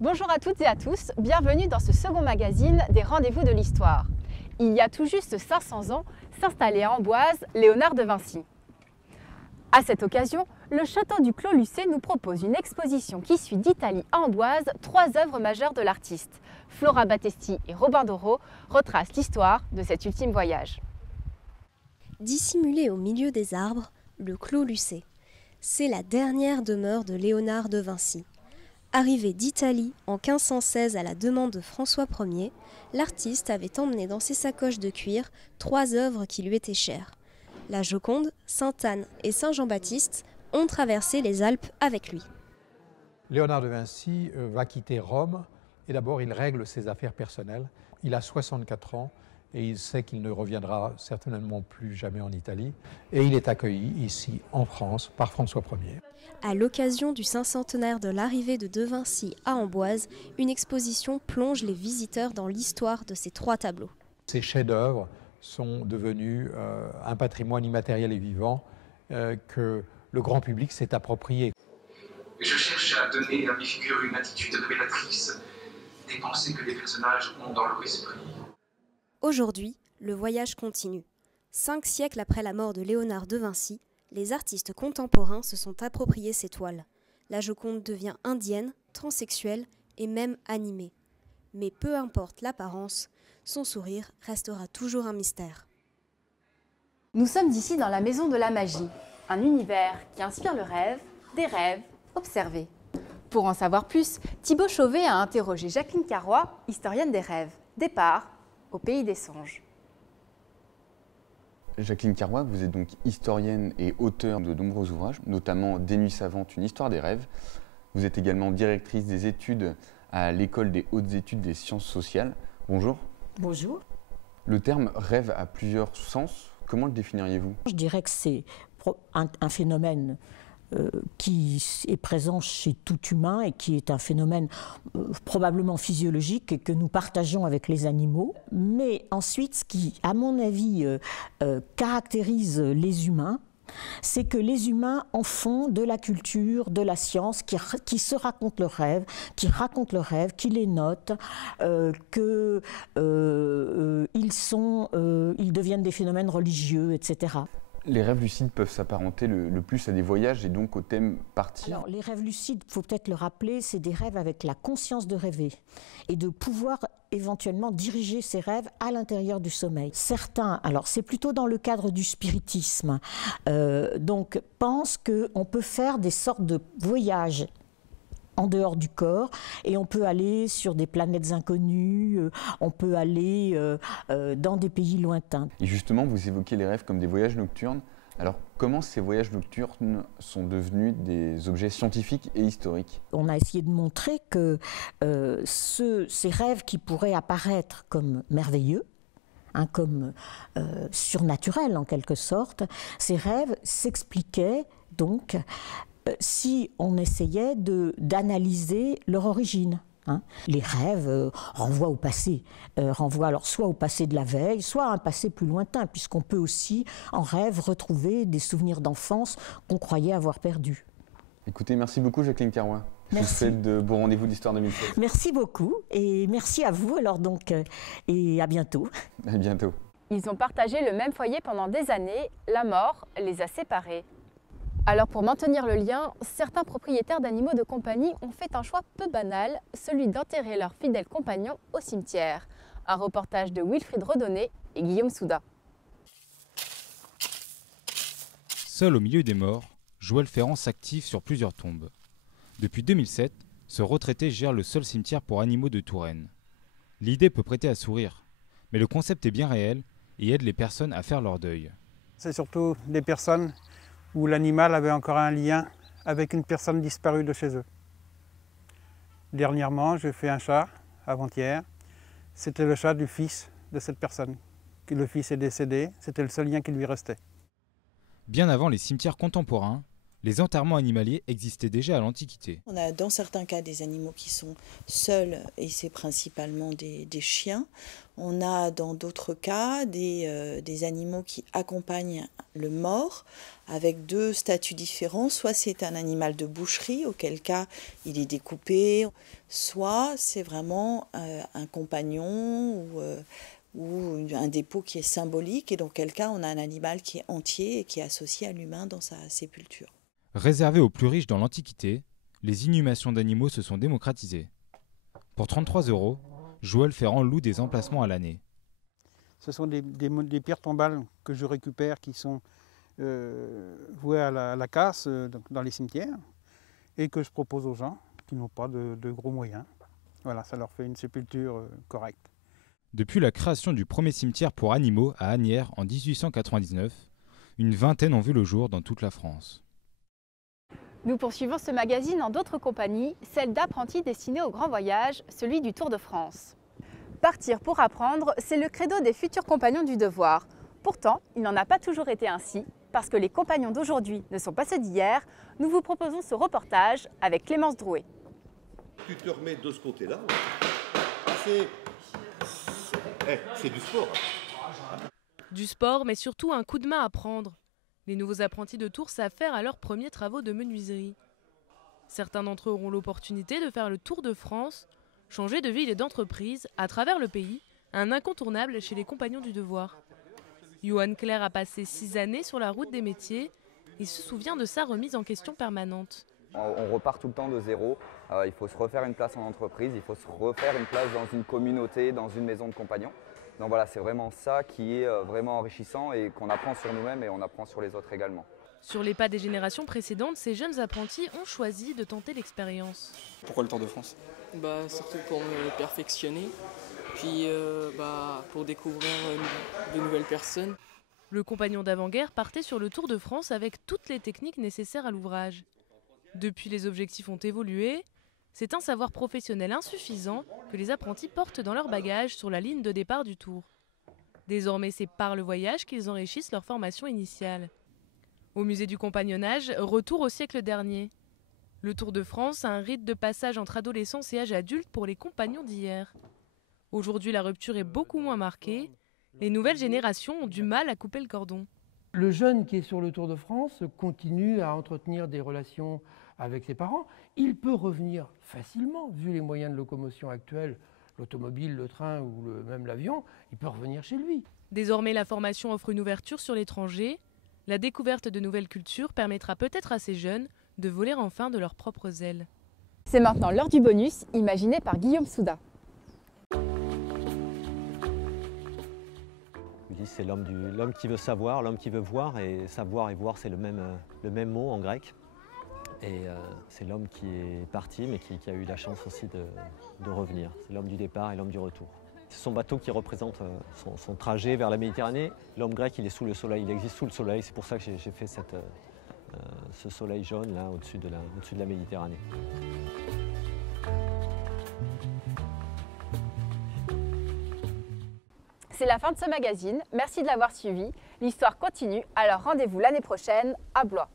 Bonjour à toutes et à tous, bienvenue dans ce second magazine des Rendez-vous de l'Histoire. Il y a tout juste 500 ans, s'installait à Amboise Léonard de Vinci. À cette occasion, le château du Clos Lucé nous propose une exposition qui suit d'Italie à Amboise 3 œuvres majeures de l'artiste. Flora Battesti et Robin Doro retracent l'histoire de cet ultime voyage. Dissimulé au milieu des arbres, le Clos Lucé. C'est la dernière demeure de Léonard de Vinci. Arrivé d'Italie en 1516 à la demande de François Ier, l'artiste avait emmené dans ses sacoches de cuir 3 œuvres qui lui étaient chères. La Joconde, Sainte-Anne et Saint-Jean-Baptiste ont traversé les Alpes avec lui. Léonard de Vinci va quitter Rome et d'abord il règle ses affaires personnelles. Il a 64 ans et il sait qu'il ne reviendra certainement plus jamais en Italie. Et il est accueilli ici en France par François Ier. À l'occasion du 500e de l'arrivée de Vinci à Amboise, une exposition plonge les visiteurs dans l'histoire de ces 3 tableaux. Ces chefs-d'œuvre sont devenus un patrimoine immatériel et vivant que le grand public s'est approprié. Je cherche à donner à mes figures une attitude révélatrice des pensées que les personnages ont dans leur esprit. Aujourd'hui, le voyage continue. 5 siècles après la mort de Léonard de Vinci, les artistes contemporains se sont appropriés ces toiles. La Joconde devient indienne, transsexuelle et même animée. Mais peu importe l'apparence, son sourire restera toujours un mystère. Nous sommes ici dans la Maison de la Magie, un univers qui inspire le rêve, des rêves observés. Pour en savoir plus, Thibaut Chauvet a interrogé Jacqueline Carrois, historienne des rêves. Départ au pays des songes. Jacqueline Carrois, vous êtes donc historienne et auteure de nombreux ouvrages, notamment Des Nuits savantes, une histoire des rêves. Vous êtes également directrice des études à l'École des hautes études des sciences sociales. Bonjour. Bonjour. Le terme rêve a plusieurs sens. Comment le définiriez-vous? Je dirais que c'est un phénomène qui est présent chez tout humain et qui est un phénomène probablement physiologique et que nous partageons avec les animaux. Mais ensuite, ce qui, à mon avis, caractérise les humains, c'est que les humains en font de la culture, de la science, qui se racontent leurs rêves, qui les notent, qu'ils deviennent des phénomènes religieux, etc. Les rêves lucides peuvent s'apparenter le plus à des voyages et donc au thème partir. Alors, les rêves lucides, il faut peut-être le rappeler, c'est des rêves avec la conscience de rêver et de pouvoir éventuellement diriger ces rêves à l'intérieur du sommeil. Certains, alors c'est plutôt dans le cadre du spiritisme, donc pensent qu'on peut faire des sortes de voyages en dehors du corps, et on peut aller sur des planètes inconnues, on peut aller dans des pays lointains. Et justement, vous évoquez les rêves comme des voyages nocturnes. Alors, comment ces voyages nocturnes sont devenus des objets scientifiques et historiques? On a essayé de montrer que ces rêves qui pourraient apparaître comme merveilleux, comme surnaturels en quelque sorte, ces rêves s'expliquaient donc si on essayait d'analyser leur origine. Les rêves renvoient au passé, renvoient alors soit au passé de la veille, soit à un passé plus lointain, puisqu'on peut aussi en rêve retrouver des souvenirs d'enfance qu'on croyait avoir perdus. Écoutez, merci beaucoup Jacqueline Carrois. Je vous souhaite de beaux rendez-vous d'Histoire 2016. Merci beaucoup et merci à vous alors donc et à bientôt. À bientôt. Ils ont partagé le même foyer pendant des années, la mort les a séparés. Alors pour maintenir le lien, certains propriétaires d'animaux de compagnie ont fait un choix peu banal, celui d'enterrer leurs fidèles compagnons au cimetière. Un reportage de Wilfried Redonné et Guillaume Souda. Seul au milieu des morts, Joël Ferrand s'active sur plusieurs tombes. Depuis 2007, ce retraité gère le seul cimetière pour animaux de Touraine. L'idée peut prêter à sourire, mais le concept est bien réel et aide les personnes à faire leur deuil. C'est surtout des personnes où l'animal avait encore un lien avec une personne disparue de chez eux. Dernièrement, j'ai fait un chat, avant-hier. C'était le chat du fils de cette personne. Le fils est décédé, c'était le seul lien qui lui restait. Bien avant les cimetières contemporains, Les enterrements animaliers existaient déjà à l'Antiquité. On a dans certains cas des animaux qui sont seuls et c'est principalement des chiens. On a dans d'autres cas des animaux qui accompagnent le mort avec deux statuts différents. Soit c'est un animal de boucherie, auquel cas il est découpé, soit c'est vraiment un compagnon ou un dépôt qui est symbolique et dans quel cas on a un animal qui est entier et qui est associé à l'humain dans sa sépulture. Réservées aux plus riches dans l'Antiquité, les inhumations d'animaux se sont démocratisées. Pour 33 €, Joël Ferrand loue des emplacements à l'année. Ce sont des pierres tombales que je récupère qui sont vouées à la casse dans les cimetières et que je propose aux gens qui n'ont pas de gros moyens. Voilà, ça leur fait une sépulture correcte. Depuis la création du premier cimetière pour animaux à Asnières en 1899, une vingtaine ont vu le jour dans toute la France. Nous poursuivons ce magazine en d'autres compagnies, celle d'apprentis destinés au grand voyage, celui du Tour de France. Partir pour apprendre, c'est le credo des futurs compagnons du devoir. Pourtant, il n'en a pas toujours été ainsi. Parce que les compagnons d'aujourd'hui ne sont pas ceux d'hier, nous vous proposons ce reportage avec Clémence Drouet. Tu te remets de ce côté-là. C'est du sport. Du sport, mais surtout un coup de main à prendre. Les nouveaux apprentis de Tours savent faire à leurs premiers travaux de menuiserie. Certains d'entre eux auront l'opportunité de faire le tour de France, changer de ville et d'entreprise à travers le pays, un incontournable chez les compagnons du devoir. Johan Claire a passé 6 années sur la route des métiers. Il se souvient de sa remise en question permanente. On repart tout le temps de zéro. Il faut se refaire une place en entreprise, il faut se refaire une place dans une communauté, dans une maison de compagnons. Donc voilà, c'est vraiment ça qui est vraiment enrichissant et qu'on apprend sur nous-mêmes et on apprend sur les autres également. Sur les pas des générations précédentes, ces jeunes apprentis ont choisi de tenter l'expérience. Pourquoi le Tour de France ? Surtout pour me perfectionner, puis pour découvrir de nouvelles personnes. Le compagnon d'avant-guerre partait sur le Tour de France avec toutes les techniques nécessaires à l'ouvrage. Depuis, les objectifs ont évolué. C'est un savoir professionnel insuffisant que les apprentis portent dans leur bagage sur la ligne de départ du Tour. Désormais, c'est par le voyage qu'ils enrichissent leur formation initiale. Au musée du compagnonnage, retour au siècle dernier. Le Tour de France a un rite de passage entre adolescence et âge adulte pour les compagnons d'hier. Aujourd'hui, la rupture est beaucoup moins marquée. Les nouvelles générations ont du mal à couper le cordon. Le jeune qui est sur le Tour de France continue à entretenir des relations avec ses parents. Il peut revenir facilement, vu les moyens de locomotion actuels, l'automobile, le train ou même l'avion, il peut revenir chez lui. Désormais, la formation offre une ouverture sur l'étranger. La découverte de nouvelles cultures permettra peut-être à ces jeunes de voler enfin de leurs propres ailes. C'est maintenant l'heure du bonus, imaginé par Guillaume Souda. C'est l'homme qui veut savoir, l'homme qui veut voir, et savoir et voir c'est le même mot en grec. Et c'est l'homme qui est parti mais qui a eu la chance aussi de revenir. C'est l'homme du départ et l'homme du retour. C'est son bateau qui représente son trajet vers la Méditerranée. L'homme grec, il est sous le soleil, il existe sous le soleil. C'est pour ça que j'ai fait ce soleil jaune là au-dessus de la Méditerranée. C'est la fin de ce magazine. Merci de l'avoir suivi. L'histoire continue, alors rendez-vous l'année prochaine à Blois.